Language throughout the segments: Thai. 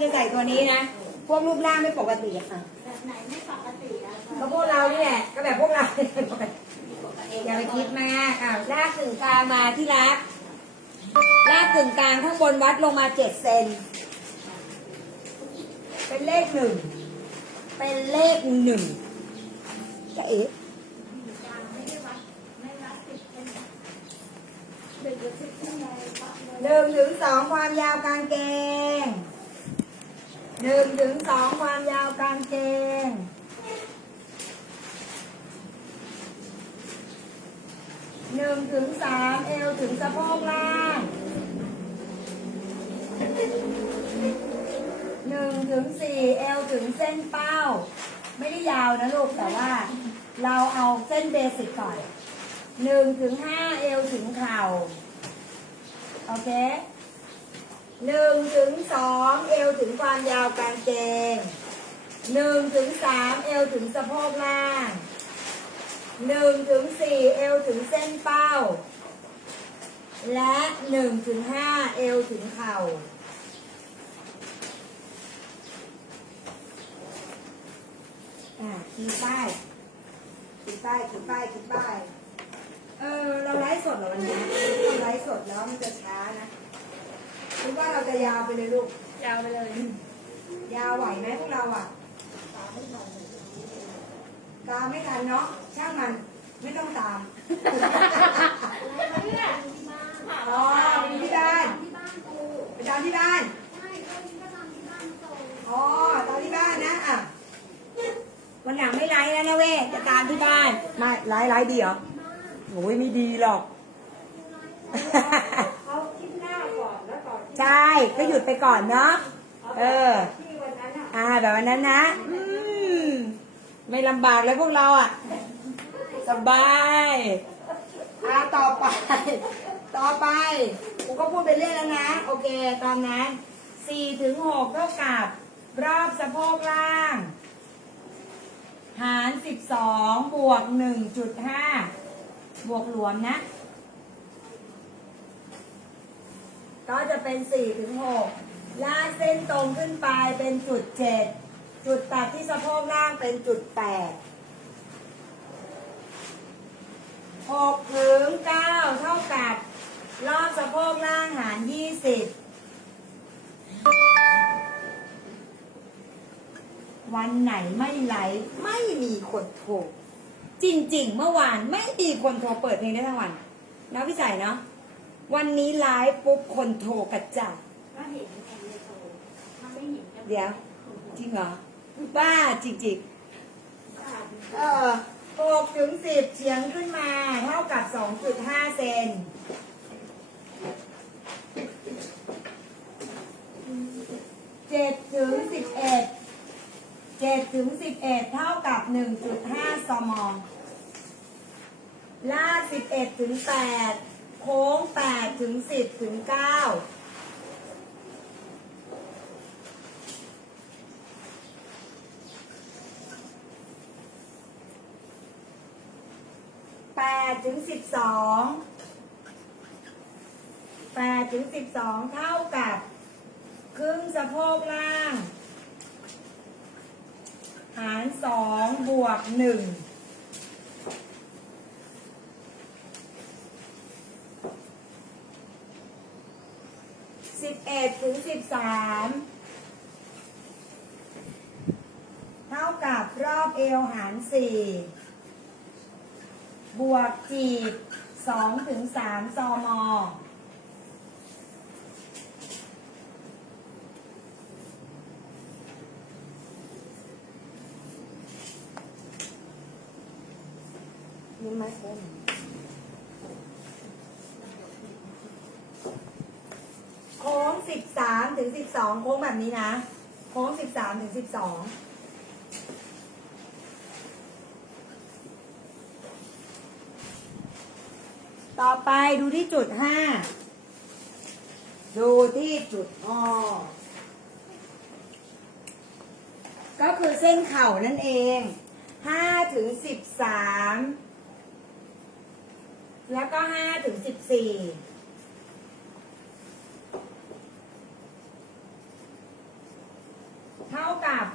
จะใส่ตัวนี้นะ พวกรูปร่างไม่ปกติอะค่ะแบบไหนไม่ปกติอะก็พวกเรานี่แหละก็แบบพวกเราอย่าไปคิดมากอะลากถึงกลางมาที่รักลากถึงกลางข้างบนวัดลงมาเจ็ดเซนเป็นเลขหนึ่งเป็นเลขหนึ่งจะเอ๋ไม่ได้วัดไม่วัดติดเป็นเด็กจะติดที่ไหนวัดเลยหนึ่งถึงสองความยาวกางเกง หนึ่งถึงสองความยาวกางเกงหนึ่งถึงสามเอวถึงสะโพกล่างหนึ่งถึงสี่เอวถึงเส้นเป้า ไม่ได้ยาวนะลูกแต่ว่า เราเอาเส้นเบสิกก่อนหนึ่งถึงห้าเอวถึงเข่า โอเค หนึ่งถึงสองเอวถึงความยาวกางเกงหนึ่งถึงสามเอวถึงสะโพกล่างหนึ่งถึงสี่เอวถึงเส้นเป้า และหนึ่งถึงห้าเอวถึงเข่าอ่าขีดป้ายขีดป้ายขีดป้ายขีดป้าย เออ เราไลฟ์สดเหรอวันนี้เราไลฟ์สดแล้วมันจะช้านะ หรือว่าเราจะยาวไปเลยลูก ยาวไปเลย ยาวไหวไหมพวกเราอะตามไม่ทันเนาะ ช่างมันไม่ต้องตามอ๋อไปดูที่บ้านที่บ้านกูไปตามที่บ้านใช่ก็มีก็ทำที่บ้านส่งอ๋อ ตามที่บ้านนะ อะ วันหลังไม่ไลฟ์แล้วนะเว้ยจะตามที่บ้านไม่ไลฟ์ไลฟ์ดีเหรอโอ้ยไม่ดีหรอก ใช่ ก็หยุดไปก่อนเนาะ เออ อ่า แบบวันนั้นนะ อืม ไม่ลำบากเลยพวกเราอะ สบาย อ่า ต่อไป ต่อไป กูก็พูดไปเรื่อยแล้วนะ โอเค ตอนนั้นสี่ถึงหกเท่ากับ รอบสะโพกล่าง หารสิบสองบวกหนึ่งจุดห้าบวกหลวมนะ ก็จะเป็นสี่ถึงหกลากเส้นตรงขึ้นไปเป็นจุดเจ็ดจุดตัดที่สะโพกล่างเป็นจุดแปดหกถึงเก้าเท่ากับรอบสะโพกล่างหารยี่สิบวันไหนไม่ไลฟ์ไม่มีคนโทรจริง ๆ เมื่อวานไม่มีคนโทรเปิดเพลงได้ทั้งวันนะพี่ใส่เนาะ วันนี้ไลฟ์ปุ๊บคนโทรกระจายก็เห็นแอนเลยโตถ้าไม่เห็นจะเดี๋ยว จริงเหรอ บ้าจริงๆ เออหกถึงสิบเฉียงขึ้นมา เท่ากับสองจุดห้าเซนเจ็ดถึงสิบเอ็ดเจ็ดถึงสิบเอ็ดเท่ากับหนึ่งจุดห้าซมลาดสิบเอ็ดถึงแปด โค้งแปดถึงสิบถึงเก้าแปดถึงสิบสองแปดถึงสิบสองเท่ากับ ครึ่งสะโพกล่าง หารสองบวกหนึ่งสิบเอ็ดถึงสิบสามเท่ากับรอบเอวหารสี่บวกจีบสองถึงสามซมนี่ไหมเส้นโค้ง สิบสามถึงสิบสองโค้งแบบนี้นะ โค้งสิบสามถึงสิบสองต่อไปดูที่จุดห้าดูที่จุดอ้อก็คือเส้นเข่านั่นเองห้าถึงสิบสามแล้วก็ห้าถึงสิบสี่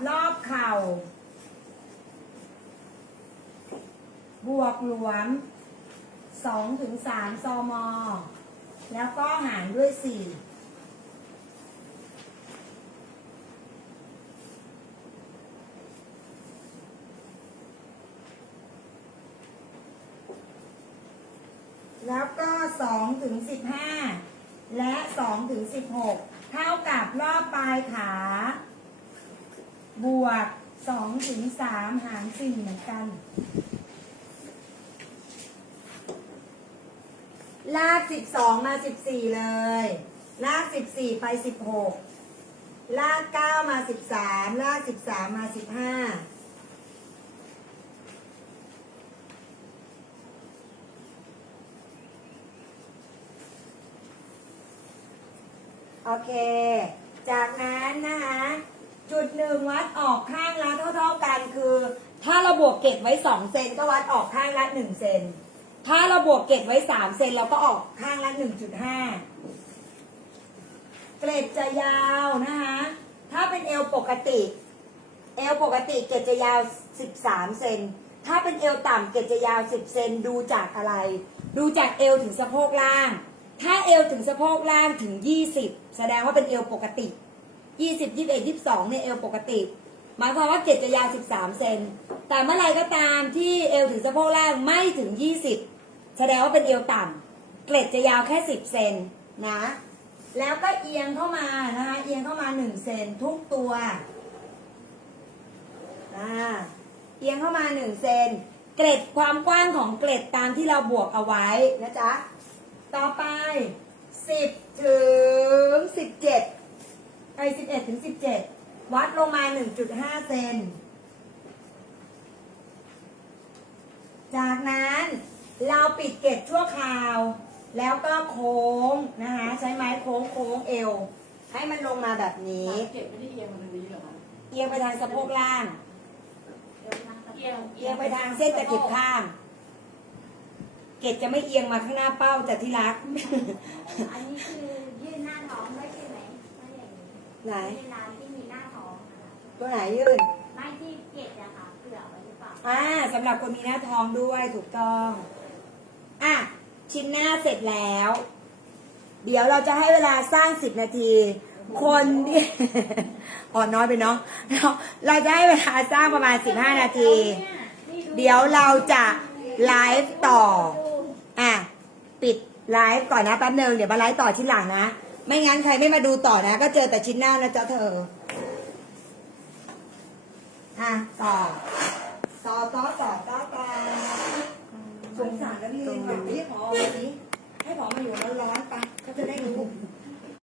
รอบเข่า บวกหลวมสองถึงสามซม แล้วก็หารด้วยสี่แล้วก็สองถึงสิบห้าและสองถึงสิบหกเท่ากับรอบปลายขา บวก สองถึงสามหารสี่เหมือนกัน ลากสิบสองมาสิบสี่เลย ลากสิบสี่ไปสิบหกลากเก้ามาสิบสามลากสิบสามมาสิบห้าโอเค จากนั้นนะคะ จุดหนึ่งวัดออกข้างละเท่า ๆกันคือ ถ้าเราบวกเกตไว้สองเซนก็วัดออกข้างละหนึ่งเซนถ้าเราบวกเกตไว้สามเซนเราก็ออกข้างละหนึ่งจุดห้าเกรดจะยาวนะคะถ้าเป็นเอวปกติ เอวปกติเกรดจะยาว13เซนถ้าเป็นเอวต่ำเกรดจะยาว10เซนดูจากอะไร ดูจากเอวถึงสะโพกล่าง ถ้าเอวถึงสะโพกล่างถึง20แสดงว่าเป็นเอวปกติ 20 21 22เนี่ยเอวปกติ หมายความว่าเกรดจะยาว13เซนแต่เมื่อไรก็ตามที่เอวถึงสะโพกล่างไม่ถึง20แสดงว่าเป็นเอวต่ำเกล็ดจะยาวแค่10เซนนะ แล้วก็เอียงเข้ามานะคะเอียงเข้ามา1เซนทุกตัวอ่าเอียงเข้ามา1เซนเกล็ดความกว้างของเกล็ดตามที่เราบวกเอาไว้นะจ๊ะ ต่อไป 10 ถึง 17ไอ้11 ถึง 17 วัด ลงมา 1.5 เซน จากนั้นเราปิดเกล็ดชั่วคราว แล้วก็โค้งนะคะ ใช้ไม้โค้งโค้งเอว ให้มันลงมาแบบนี้ เก็บไม่ได้เอียงมาทางนี้เหรอคะเอียงไปทางสะโพกล่างเดี๋ยวนะเอียงเอียงไปทางเส้นตะเข็บข้าง เกล็ดจะไม่เอียงมาข้างหน้าเป้าแต่ที่รัก อันนี้คือ ไหนเวลาที่มีหน้าท้องนะคะตัวไหนยื่น ไม่ที่เกล็ดอะค่ะเผื่อไว้หรือเปล่าอ่าสำหรับคนมีหน้าท้องด้วยถูกต้อง อะ ชิ้นหน้าเสร็จแล้ว เดี๋ยวเราจะให้เวลาสร้างสิบนาที คนที่ อ่อนน้อยไปเนาะเราจะให้เวลาสร้างประมาณสิบห้านาที เดี๋ยวเราจะไลฟ์ต่อ อะ ปิดไลฟ์ก่อนนะแป๊บนึงเดี๋ยวมาไลฟ์ต่อชิ้นหลังนะ ไม่งั้นใครไม่มาดูต่อนะ ก็เจอแต่ชิ้นหน้านะเจ้าเธอ อะต่อ ต่อต่อต่อต่อต่อสงสารก็รียนแบบนี้พอวันนี้ให้พอมาอยู่ร้อนๆไปก็จะได้รู้